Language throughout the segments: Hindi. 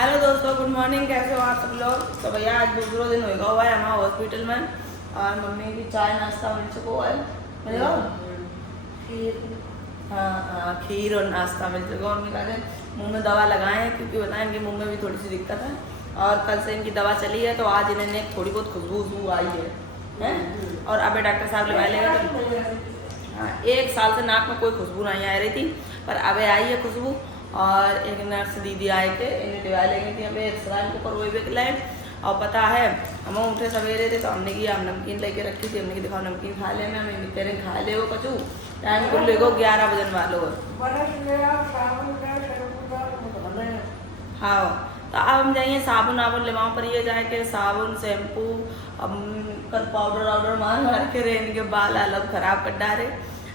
हेलो दोस्तों, गुड मॉर्निंग। कैसे हो आप सब लोग? तो भैया आज दूसरा दिन होगा हुआ है हमारा हॉस्पिटल में और मम्मी की चाय नाश्ता मिल चुका हुआ है। मिलेगा खीर? हाँ, खीर और नाश्ता मिल चुका। मम्मी कहा मुँह में दवा लगाए हैं क्योंकि बताएं इनके मुँह में भी थोड़ी सी दिक्कत है और कल से इनकी दवा चली है तो आज इन्हें थोड़ी बहुत खुशबू आई है और अब डॉक्टर साहब लगा लेगा तो हाँ, 1 साल से नाक में कोई खुशबू नहीं आ रही थी पर अब आई है खुशबू। और एक नर्स दीदी आए थे, इन्हें दवा ले गई थी हमें एक्सरा को करवाई भी खिलाए। और पता है हम उठे सवेरे थे तो हमने की हम नमकीन लेके रखी थी, हमने की दिखाओ नमकीन खा ले में हमें तेरे खा ले वो कचू टाइम को लेगो 11 बजन वालों। हाँ, तो अब हम जाइए साबुन वाबुन लेवाओं पर ये जाए के साबुन शैम्पू अब कल पाउडर मार के रहे इनके बाल अलग खराब कर डाले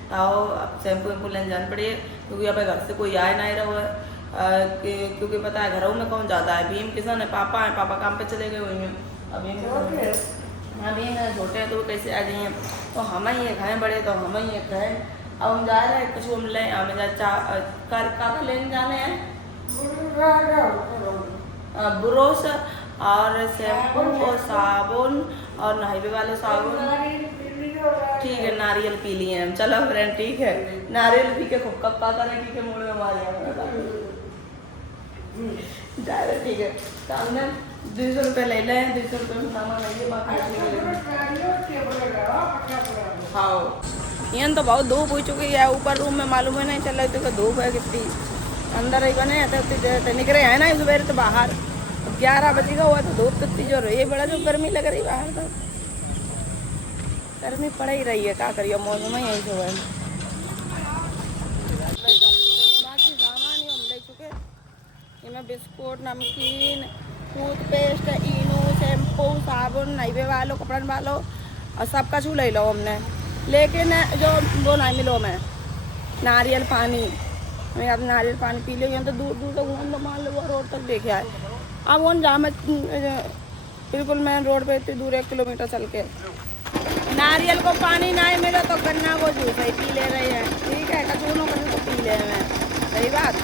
तो अब शैम्पू वैम्पू लेने जान पड़ी है क्योंकि अब घर से कोई आए नहीं रहा है क्योंकि पता है घरों में कौन जाता है। भीम किसान है, पापा काम पे चले गए हुए हैं। अभी हाँ भीम है छोटे हैं तो कैसे आ जाइए तो हम ही एक हैं बड़े तो हम ही एक हैं। अब हम जा रहे हैं कुछ हम ले हमें कार लेने जाने हैं ब्रश और शैम्पू और साबुन और नहाने वाले साबुन। ठीक है, नारियल पी लिए हम। चलो फ्रेंड ठीक है, नारियल पी के खूब कप्पा करें ठीक है मुड़ में मार जाए। ठीक है तो हमने 200 रुपये ले लें, 200 रुपये में सामान लेंगे बाकी हाँ। यहाँ तो बहुत धूप हो चुकी है, ऊपर रूम में मालूम है नहीं चल रहा तो धूप है कितनी। अंदर ही बने तो उतनी देर तक निकले है ना सवेरे तो बाहर 11 बजे का हुआ तो धूप तो इतनी जो रही है, बड़ा जो गर्मी लग रही बाहर तो गर्मी पड़ ही रही है। क्या करिए मौसम ही यही जो है। बाकी सामान ही हम ले चुके इनमें बिस्कुट नमकीन टूथपेस्ट इनो शैम्पू साबुन नईबे वालों कपड़न वालों और सब का छू ले लो हमने। लेकिन जो वो नहीं मिलो हमें नारियल पानी, हमें अब नारियल पानी पी लो। तो दूर दूर तक घूम लो मान लो वो रोड तक देखे आए। अब वो जहाँ बिल्कुल मेन रोड पे इतनी दूर 1 किलोमीटर चल के नारियल को पानी नहीं मिला तो गन्ना को जूस ही पी ले रहे हैं। ठीक है, कचूनों को पी ले रहे हैं। सही बात।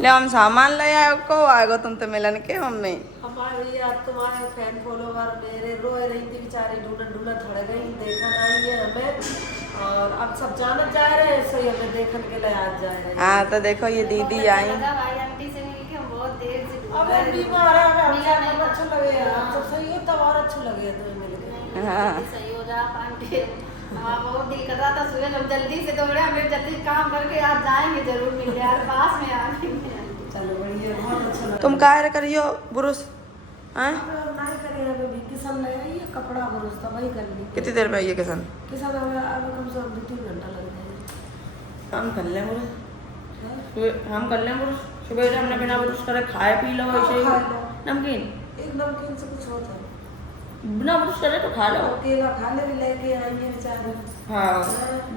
ले हम सामान ले आए को आएगो तुम तो मिलन के मम्मी हमारी आज तुम्हारे फैन फॉलोवर मेरे रोए रही थी बेचारी ढूंढन थड़ गई देखन आई है हमें और अब सब जानत जा रहे हैं सही हमें देखन के लिए आज जा रहे हैं। हाँ तो देखो ये दीदी आई भाई आंटी से मिल के हम बहुत देर से अब बीमार है मिला नहीं अच्छा लगे तो सही है तब और अच्छा लगे तुम्हें मिल के। हाँ सही हो जा आंटी। हाँ बहुत दिल कर रहा था सुबह जब जल्दी से दौड़े हमें जल्दी काम करके आज जाएंगे जरूर मिल यार पास में आ चलो बढ़िया बहुत अच्छा लगा। तुम काहे करियो बुरुस हाँ नहीं करेगा कभी किसान ले आई है कपड़ा बुरुस तो वही कर ली। कितनी देर में आइए किसान किसान अब कम से कम 2-3 घंटा लग जाएगा। हम कर लें बुरुस, हम कर लें बुरुस। सुबह हमने बिना बुरुस करे खाए पी लो ऐसे ही नमकीन एक नमकीन से कुछ होता है बिना ब्रश करे तो खा लो। केला खा ले भी लेके आएंगे बेचारे। हाँ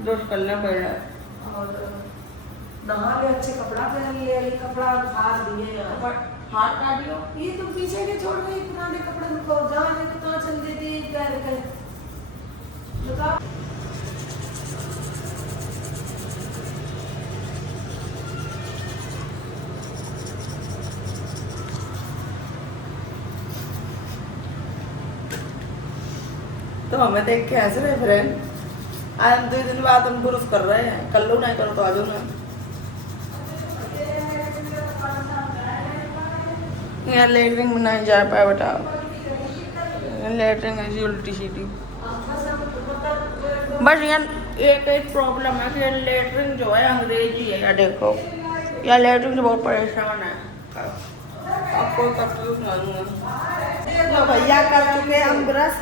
ब्रश कर ले पहले और नहा के अच्छे कपड़ा पहन लिया ये कपड़ा फाड़ दिए हाथ काटियो। ये तुम पीछे के छोड़ गई पुराने कपड़े को जहाँ लेके कहाँ चल देती क्या रखे बताओ। तो हमें देख के हंस रहे फ्रेंड। आज 2 दिन बाद हम ब्रश कर रहे हैं, कल लो नहीं करो तो आ जाओ ना। यार लेटरिंग में नहीं जा पाए बताओ, लेटरिंग ऐसी उल्टी सीधी। बस यार एक प्रॉब्लम है कि लेटरिंग जो है अंग्रेजी है। यार देखो यार लेटरिंग से बहुत परेशान है। अब कोई तकलीफ नहीं है। तो भैया कर चुके हम ब्रश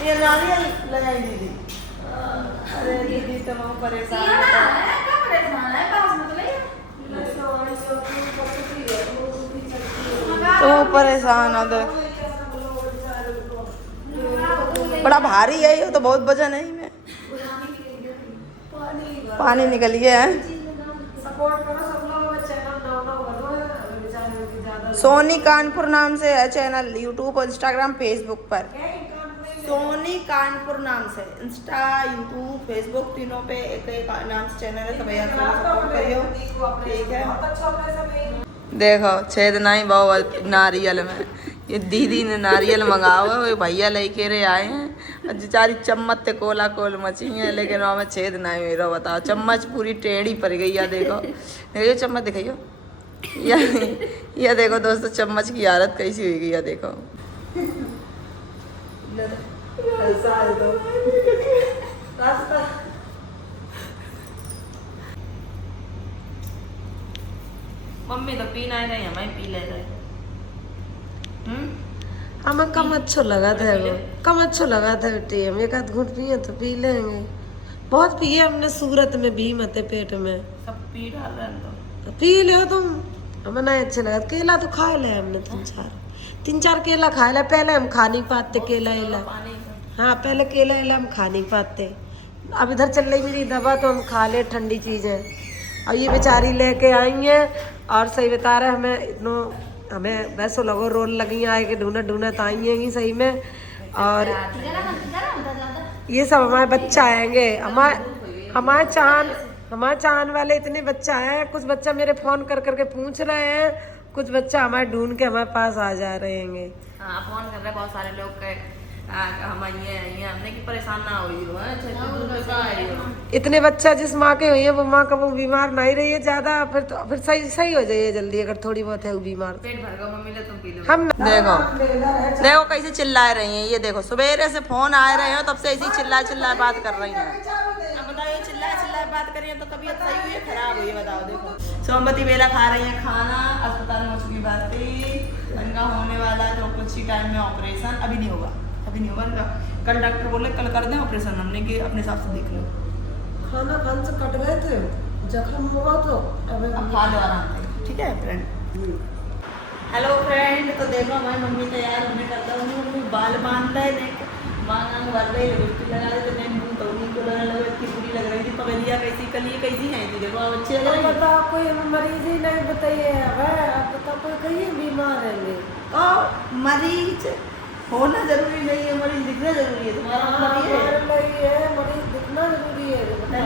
ये नारियल लगाई दीदी। अरे दीदी तो हम परेशान तो परेशान है बड़ा भारी है ये तो बहुत वजन है में पानी निकल गया है। सोनी कानपुर नाम से है चैनल यूट्यूब और इंस्टाग्राम फेसबुक पर सोनी कानपुर नाम से इंस्टा, यूट्यूब, फेसबुक तीनों पे एक नाम से चैनल है, तो भैया सपोर्ट करियो, ठीक है। देखो छेद नहीं बहु नारियल में, ये दीदी ने नारियल मंगाओ है, वो भैया लेके रे आए हैं और बेचारी चम्मच ते कोला कोल मची है, लेकिन वहाँ में छेद नहीं हुई। रहो बताओ, चम्मच पूरी टेढ़ी पड़ गई है। देखो देखियो चम्मच दिखाइयो, यह देखो दोस्तों चम्मच की हालत कैसी हुई गई है। देखो मम्मी तो पीना ही नहीं, हमें पी ले रहे। हमें कम अच्छा लगा था वो, कम अच्छा लगा था बेटी, हम एक आध घूंट पिए तो पी लेंगे। बहुत पिए हमने सूरत में भी मते पेट में सब पी डाल रहे हैं तो पी ले तुम। हमें नहीं अच्छा लगा। केला तो खा ले हमने तीन चार केला खा ले। पहले हम खा नहीं पाते केला एला, हाँ पहले केला एला हम खा नहीं पाते। अब इधर चल रही मेरी दवा तो हम खा ले ठंडी चीजें। और ये बेचारी लेके आई है और सही बता रहे हमें इतनो, हमें वैसे लगो रोल लगी आए के ढूंढे ढूंढे तो आई हैं सही में। और ये सब हमारे बच्चा आएंगे, हमारे चाहन वाले इतने बच्चा हैं। कुछ बच्चा मेरे फोन कर करके पूछ रहे हैं, कुछ बच्चा हमारे ढूंढ के हमारे पास आ जा रहे हैं। हाँ फोन कर रहे बहुत सारे लोग के, हम आइए हमने की परेशान ना हुई हो। इतने बच्चा जिस माँ के हुई है वो माँ कब बीमार नहीं रही है ज्यादा, फिर सही हो जाइए जल्दी। अगर थोड़ी बहुत है वो बीमार, पेट भर गया मम्मी ले तुम पी लो। हम देखो कैसे चिल्ला रही हैं, ये देखो सवेरे से फोन आ रहे हैं तब से ऐसी चिल्ला बात कर रही हैं। अब बताओ ये चिल्ला बात कर रही है तो कभी सही हुई है खराब हुई है बताओ। देखो सोमवती बेला खा रही है खाना, अस्पताल में चुकी भर्ती, उनका होने वाला है तो कुछ ही टाइम में ऑपरेशन। अभी नहीं होगा इनका, कल डॉक्टर बोले कल कर दें ऑपरेशन, हमने के अपने हिसाब से देख लो। खाना खान से कट गए थे, जख्म हुआ तो अब खा लो आराम से, ठीक है फ्रेंड। हेलो फ्रेंड, तो देखो हमारी मम्मी तैयार होने करता हूँ, मम्मी बाल बांध रहे, देख मांग भर रही, लिपस्टिक लगा रहे, तो मैं मुँह तो उन्हीं को लगने लगा, इतनी बुरी लग रही थी। पगलिया कैसी कली कैसी है थी, देखो अब अच्छी लग रही है। बताओ कोई मरीज ही नहीं बताइए, अब बताओ कोई कहीं बीमार है और मरीज होना जरूरी नहीं है, मरीज दिखना जरूरी है। तुम्हारा मतलब ये है मरीज दिखना जरूरी है।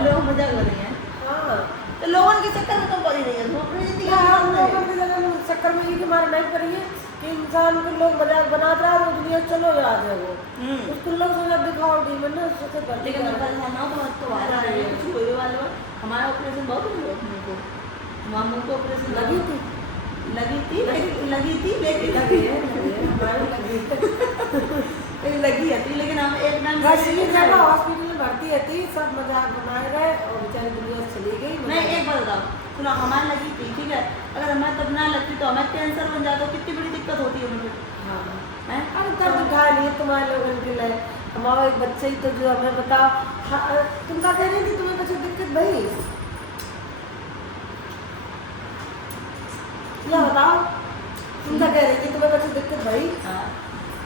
लोग मजाक कर रहे हैं, हाँ तो लोगों के चक्कर में तुम पड़ी रही है, तुम अपनी जिंदगी चक्कर में ये बीमार नहीं पड़ी है कि इंसान को लोग मजाक बनाता है, दुनिया चलो याद है वो उसको लोग समझ दिखाओ डी में ना सोचे कर। लेकिन हमारा ऑपरेशन बहुत हुआ अपने को, मामू को ऑपरेशन लगी थी लेकिन लगी थी, लेकिन हम एक जगह हॉस्पिटल में भर्ती थी, सब मजाक बनाए गए और बेचारी दुनिया चली गई। नहीं एक बात बताओ सुनो, हमारी लगी थी ठीक है, अगर हमारे तब ना लगती तो हमें कैंसर बन जाता, कितनी बड़ी दिक्कत होती है मुझे। हाँ अरे दर्द उठा लिए तुम्हारे लोगों के लिए, हमारा एक बच्चे ही तो जो हमें बताओ। तुम क्या कह रही थी तुम्हें बच्चे दिक्कत भाई, क्या बताओ तुम क्या कह रही थी तुम्हें बच्चे दिक्कत भाई।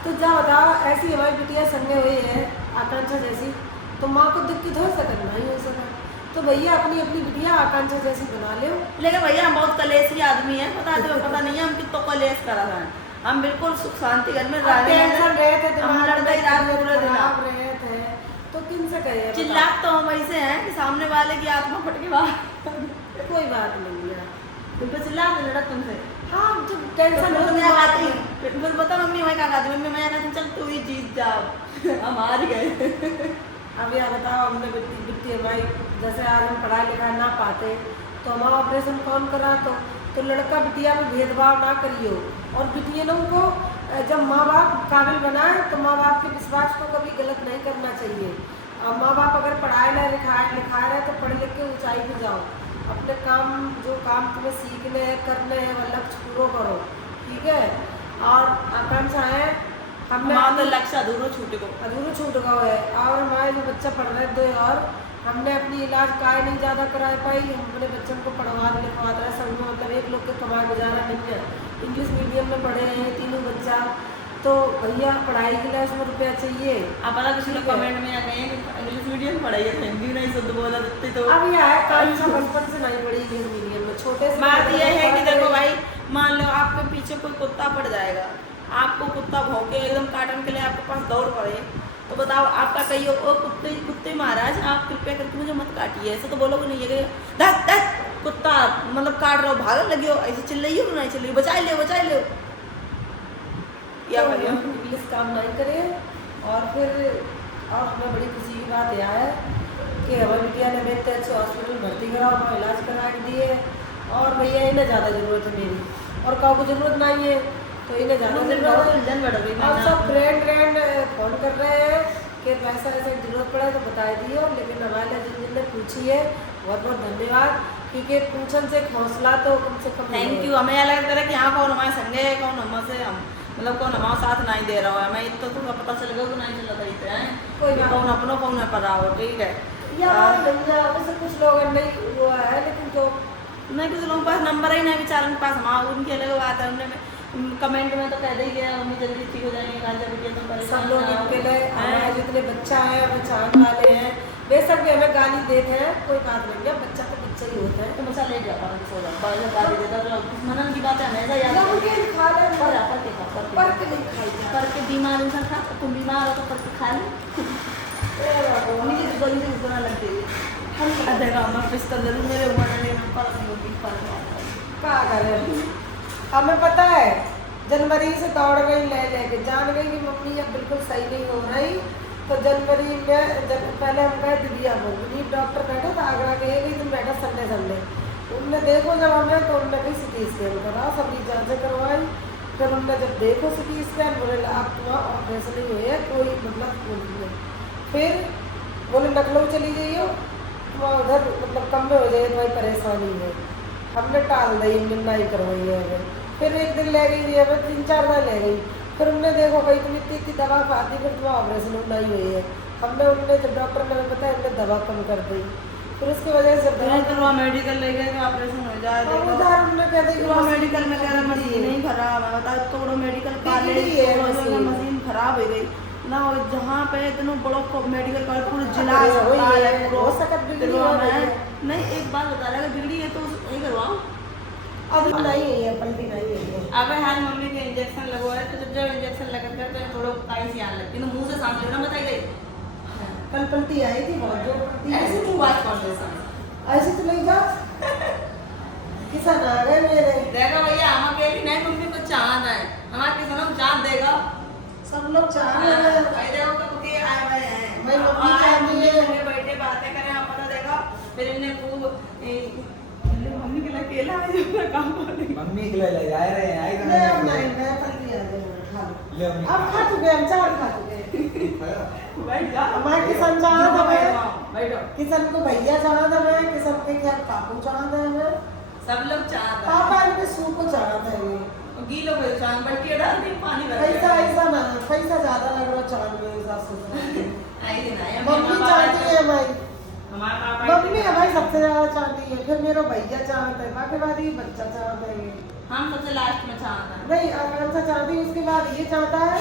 तो क्या बताओ, ऐसी हमारी बिटिया संगे हुई है आकांक्षा जैसी, तो माँ को दिक्कत हो सके नहीं हो सका, तो भैया अपनी अपनी बिटिया आकांक्षा जैसी बना ले। लेकिन भैया हम बहुत कलेशी आदमी हैं, पता नहीं है हम कितना कलेश करा है। हम बिल्कुल सुख शांति घर में रहे थे, तो किन से कहे चिल्लात तो हम ऐसे हैं कि सामने वाले की आत्मा फट के बाहर कोई बात नहीं है, तुम पे चिल्ला के लड़ा तुमसे। हाँ जब टेंशन हो मैं आती फिर बता मम्मी मैं क्या कहती, मम्मी मैं कहती चल तू ही जीत जाओ, हम हार गए। अब यह बताओ हमने बिट्टी भाई जैसे आज हम पढ़ाई लिखाई ना पाते तो हमारा ऑपरेशन कौन करा, तो लड़का बिटिया में भेदभाव ना करियो। और बिटियनों को जब माँ बाप काबिल बनाए तो माँ बाप के विश्वास को कभी गलत नहीं करना चाहिए। और माँ बाप अगर पढ़ाए ना लिखाए रहे तो पढ़ लिख के ऊंचाई पे जाओ, अपने काम जो काम तुम्हें सीखने हैं करने हैं वह लक्ष्य पूरा करो, ठीक है। और आकांक्षा है हमने तो लक्ष्य अधूरा छूट गया है। और हमारे जो बच्चा पढ़ रहे दो और हमने अपनी इलाज काय नहीं ज़्यादा करा पाई, हम अपने बच्चों को पढ़वा लिखवा रहे सब में, मतलब एक लोग के कमाए गुजारा नहीं है। इंग्लिश मीडियम में पढ़े हैं तीनों बच्चा, तो भैया पढ़ाई के लिए उसमें रुपया चाहिए। आप पता किसी लोग कमेंट में आ गए इंग्लिश मीडियम पढ़ाई है, हिंदी नहीं शुद्ध बोला देते तो अब यह है कांचा बचपन से नहीं पढ़ी इंग्लिश मीडियम में, छोटे से बात यह है कि देखो भाई मान लो आपके पीछे कोई कुत्ता पड़ जाएगा, आपको कुत्ता भौंके एकदम काटने के लिए आपके पास दौड़ पड़े, तो बताओ आपका कही हो, ओ कुत्ते कुत्ते महाराज आप कृपया करके मुझे मत काटिए, ऐसा तो बोलोगे नहीं है कि धत धत कुत्ता मतलब काट रहा हो भागने लगे हो, ऐसे चिल्लाइए हो नहीं चिल्लाइए, बचा ले या तो भैया इंग्लिश काम नहीं करे। और फिर और हमें बड़ी खुशी की बात यह है कि हमारी बिटिया ने बेहतर अच्छे हॉस्पिटल भर्ती करा, वहाँ इलाज करा के दिए। और भैया इन्हें ज़्यादा ज़रूरत है मेरी, और काऊ को ज़रूरत नहीं है, तो इन्हें ज़्यादा उलझन बढ़ गई और सब ग्रैंड फोन कर रहे हैं कि पैसा ऐसा जरूरत पड़े तो बता दियो। लेकिन हमारे जिन जिन ने पूछी है बहुत बहुत धन्यवाद, क्योंकि पूछन से एक हौसला तो कम से कम थैंक यू। हमें अलग तरह कि यहाँ कौन हमारे संगे है, कौन हमसे हम मतलब कौन हमारा साथ नहीं दे रहा है, हमें इतना तो पता चल गया कि नहीं चल रही है कोई बात कौन अपनों कौन है पता हो, ठीक है। या वैसे कुछ लोग नहीं हुआ है, लेकिन जो नहीं कुछ लोगों के पास नंबर ही नहीं बेचारों के पास, हमारा उनकी अलग बात है। उन्होंने कमेंट में तो कह दे गया मम्मी जल्दी ठीक हो जाएंगे, गाजा बिटिया तुम परेशान सब लोग ना हो। इनके लिए हमारे जितने बच्चा है हमें चाहने वाले हैं, बेशक भी हमें गाली देते हैं, कोई बात नहीं है, बच्चा तो बच्चा ही होता है। तो मसा ले जाता हूँ सो जाता हूँ, गाली देता तो मनन की बात है हमेशा याद या मुझे खा ले पर के खा पर के नहीं खाई जा। पर के बीमार इंसान खा, तुम बीमार हो तो पर के खा ले मुझे तो गली से उतना लगती है हम देखा मैं पिस्टल जरूर मेरे ऊपर लेकिन पर नहीं क्या करें, हमें पता है जनवरी से दौड़ गई ले लेके, जान गई कि मम्मी अब बिल्कुल सही नहीं हो रही। तो जनवरी में पहले हम गए दिव्या को, दिलीप डॉक्टर बैठा था आगरा के, एक ही दिन बैठा संडे उनने देखो जब हमें, तो उनने भी सिटी स्कैन करा, सभी जाँचें करवाई। फिर उनने जब देखो सिटी स्कैन बोले आप तुम्हारा ऑपरेशन ही हुए है, कोई मतलब वो नहीं है। फिर बोले लखनऊ चली जाइए, तुम्हारा उधर मतलब कम में हो जाए, तुम्हारी परेशानी है। हमने टाल दी, हमने नहीं करवाई है हमें। फिर एक दिन ले गई हमें, 3-4 दिन ले गई। फिर उनने देखो भाई तुम इतनी दवा खाती, फिर तुम्हारा ऑपरेशन नहीं हुई है। हमने उनने जब डॉक्टर ने हमें बताया, हमने दवा कम कर दी। फिर उसकी वजह से तो मेडिकल ले गए ऑपरेशन हो जाए, उधर हमने कह दी कि मेडिकल में कह रहा मशीन नहीं खराब है, बता तो मेडिकल कॉलेज मशीन खराब हो गई ना, जहाँ पे इतना बड़ा मेडिकल कॉलेज पूरा जिला अस्पताल है, हो सकत बिगड़ी तो हो मैं गई है। नहीं एक बात बता रहा है बिगड़ी है तो यही करवाओ। अभी नहीं है, पलटी नहीं है। अब हाल मम्मी के इंजेक्शन लगवाए तो जब इंजेक्शन लगा तो थोड़ा काई सी आने लगती, तो मुंह से सांस लेना बताई गई कल पलटी आई थी बहुत जोर पलटी आई ऐसे थी। तू बात कर दे ऐसे तो नहीं जा किसान आ गए मेरे। देखो भैया हम अकेली नहीं, मम्मी को चांद है हमारे किसान चांद देगा, सब लोग चाह रहे हैं। भाई देखो कब के आए हुए हैं, भाई मम्मी आए चाहती है। मम्मी बैठे बातें करें, आप पता देखा फिर इन्हें खूब मम्मी के लिए केला है जो काम कर रही मम्मी के लिए ले जा रहे हैं, आएगा नहीं अब नहीं, मैं पलटी आ जाऊंगा, खा लो। ले मम्मी अब खा चुके हम, चावल खा चुके। बैठ जा हमारे किसान चाह था मैं, बैठो किसान को भैया चाह था मैं, किसान के क्या पापू चाह था मैं, सब लोग चाहता पापा इनके सू को चाह था ये। गीलो पे चांद बैठ के डाल दी पानी भर पैसा ऐसा ना, पैसा ज्यादा लग रहा चांद में हिसाब से। आई दिन आए मम्मी चाहती है भाई, हमारा पापा मम्मी हमारी सबसे ज्यादा चाहती है, फिर मेरा भैया चाहता है, बाकी बाद ये बच्चा चाहता है। हम सबसे लास्ट में चाहता है नहीं आकांक्षा चाहती है, उसके बाद ये चाहता है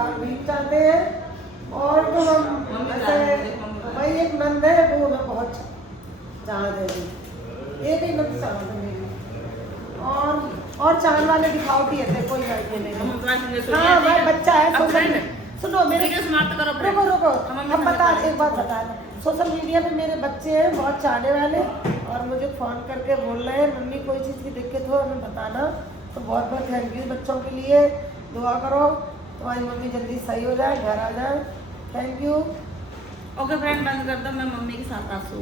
और भी चाहते हैं। और तो हम मम्मी ऐसे चाहती है, मम्मी भाई एक नंद है, वो हमें बहुत चाहते हैं, एक ही नंद चाहते हैं मेरी। और चाहने वाले दिखावटी है, कोई बात नहीं। हाँ भाई बच्चा है, सोशल सुनो मेरे समाप्त करो रुको रुको, हम हम बता एक बात बता रहे, सोशल मीडिया पे मेरे बच्चे हैं बहुत चाहने वाले, और मुझे फ़ोन करके बोल रहे हैं मम्मी कोई चीज़ की दिक्कत हो हमें बताना। तो बहुत बहुत थैंक यू बच्चों के लिए, दुआ करो तुम्हारी मम्मी जल्दी सही हो जाए, घर आ जाए। Thank you. ओके फ्रेंड बंद कर दो, मैं मम्मी के साथ आंसू